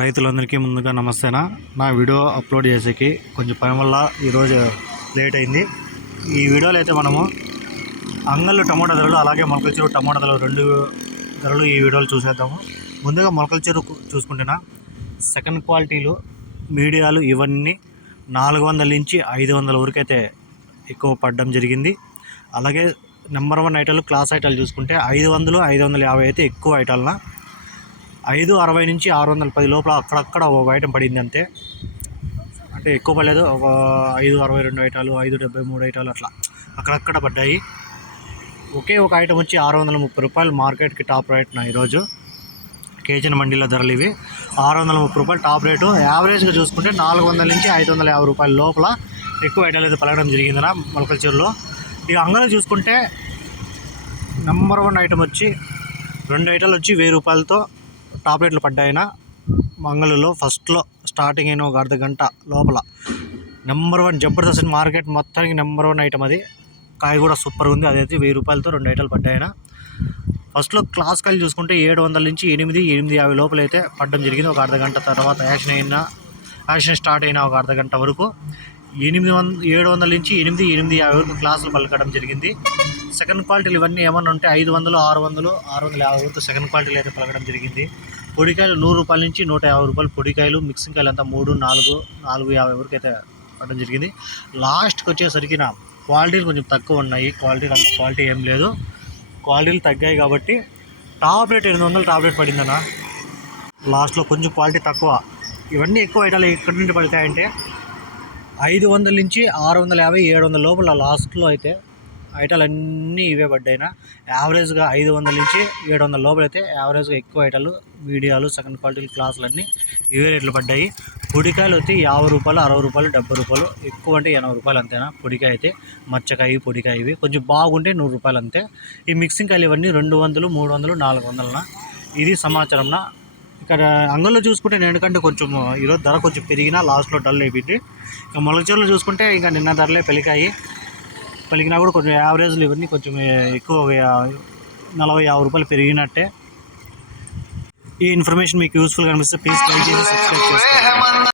రైతులందరికీ ముందుగా నమస్తేనా. నా వీడియో అప్లోడ్ చేసేకి కొంచెం పని వల్ల ఈరోజు లేట్ అయింది. ఈ వీడియోలో అయితే మనము అంగళ్ళు టమాటా ధరలు అలాగే మొలకల చెరువు టమాటా ధరలు రెండు ధరలు ఈ వీడియోలో చూసేద్దాము. ముందుగా మొలకల చెరువు చూసుకుంటేనా సెకండ్ క్వాలిటీలు మీడియాలు ఇవన్నీ నాలుగు వందల నుంచి ఐదు వందల వరకు అయితే ఎక్కువ పడడం జరిగింది. అలాగే నెంబర్ వన్ ఐటాలు క్లాస్ ఐటాలు చూసుకుంటే ఐదు వందలు ఐదు వందల యాభై అయితే ఎక్కువ ఐటాలన ఐదు అరవై నుంచి ఆరు వందల పది లోపల అక్కడక్కడ ఒక ఐటమ్ పడింది అంతే. అంటే ఎక్కువ పడలేదు. ఒక ఐదు అరవై రెండు ఐటాలు ఐదు డెబ్బై మూడు ఐటాలు అట్లా అక్కడక్కడ పడ్డాయి. ఒకే ఒక ఐటమ్ వచ్చి ఆరు వందల ముప్పై రూపాయలు మార్కెట్కి టాప్ రేట్ నా ఈరోజు. కేజీన మండీల ధరలు ఇవి. ఆరు వందల ముప్పై రూపాయలు టాప్ రేటు. యావరేజ్గా చూసుకుంటే నాలుగు వందల నుంచి ఐదు వందల యాభై రూపాయల లోపల ఎక్కువ ఐటాలు అయితే పలకడం జరిగిందిరా మొలకల చెరువులో ఇక అంగలు చూసుకుంటే నెంబర్ వన్ ఐటమ్ వచ్చి రెండు ఐటాలు వచ్చి వెయ్యి రూపాయలతో టాప్ రేట్లు పడ్డాయినా మంగళూరులో ఫస్ట్లో స్టార్టింగ్ అయిన ఒక అర్ధ గంట లోపల నెంబర్ వన్ జబర్దస్త్ మార్కెట్ మొత్తానికి నెంబర్ వన్ ఐటమ్ అది. కాయ కూడా సూపర్గా ఉంది. అదైతే వెయ్యి రూపాయలతో రెండు ఐటలు పడ్డాయినా. ఫస్ట్లో క్లాస్ కాయలు చూసుకుంటే ఏడు వందల నుంచి ఎనిమిది ఎనిమిది యాభై లోపల అయితే పడడం జరిగింది. ఒక అర్ధ గంట తర్వాత యాక్షన్ అయిన యాక్షన్ స్టార్ట్ అయిన ఒక అర్ధ గంట వరకు ఎనిమిది వంద ఏడు వందల నుంచి ఎనిమిది ఎనిమిది యాభై వరకు క్లాసులు పలకడం జరిగింది. సెకండ్ క్వాలిటీలు ఇవన్నీ ఏమన్నా ఉంటే ఐదు వందలు ఆరు వందలు ఆరు వందల యాభై వరకు సెకండ్ క్వాలిటీలు అయితే పలకడం జరిగింది. పొడికాయలు నూరు రూపాయల నుంచి నూట యాభై రూపాయలు పొడికాయలు మిక్సింగ్ కాయలు అంతా మూడు నాలుగు నాలుగు యాభై వరకు అయితే పడడం జరిగింది. లాస్ట్కి వచ్చేసరికి నా క్వాలిటీలు కొంచెం తక్కువ ఉన్నాయి. క్వాలిటీలు అంత క్వాలిటీ ఏం లేదు. క్వాలిటీలు తగ్గాయి కాబట్టి టాప్ రేట్ ఎనిమిది వందలు టాప్ రేట్ పడిందన్న. లాస్ట్లో కొంచెం క్వాలిటీ తక్కువ. ఇవన్నీ ఎక్కువ ఐటాలు ఎక్కడి నుండి పడతాయంటే ఐదు వందల నుంచి ఆరు వందల యాభై ఏడు వందల లోపల లాస్ట్లో అయితే ఐటాలు అన్నీ ఇవే పడ్డాయినా. యావరేజ్గా ఐదు వందల నుంచి ఏడు వందల లోపల అయితే యావరేజ్గా ఎక్కువ ఐటాలు మీడియాలు సెకండ్ క్వాలిటీ క్లాసులు అన్నీ ఇవే రేట్లు పడ్డాయి. పొడికాయలు వచ్చి యాభై రూపాయలు అరవై రూపాయలు డెబ్బై రూపాయలు ఎక్కువ అంటే ఎనభై రూపాయలు అంతేనా పొడికాయ అయితే. మచ్చకాయ పొడికాయ ఇవి. కొంచెం బాగుంటే నూరు రూపాయలు అంతే. ఈ మిక్సింగ్ కాయలు ఇవన్నీ రెండు వందలు మూడు వందలు నాలుగు వందలన. ఇది సమాచారంన. ఇక్కడ అంగల్లో చూసుకుంటే నేను ఎందుకంటే కొంచెం ఈరోజు ధర కొంచెం పెరిగినా లాస్ట్లో డల్ అయిపోయింది. ఇక మొలచూరులో చూసుకుంటే ఇంకా నిన్న ధరలే పెరిగాయి. పలికినా కూడా కొంచెం యావరేజ్లు ఇవన్నీ కొంచెం ఎక్కువ నలభై యాభై రూపాయలు పెరిగినట్టే. ఈ ఇన్ఫర్మేషన్ మీకు యూస్ఫుల్ కనిపిస్తే ప్లీజ్ లైక్ చేసి సబ్స్క్రైబ్ చేసుకోండి.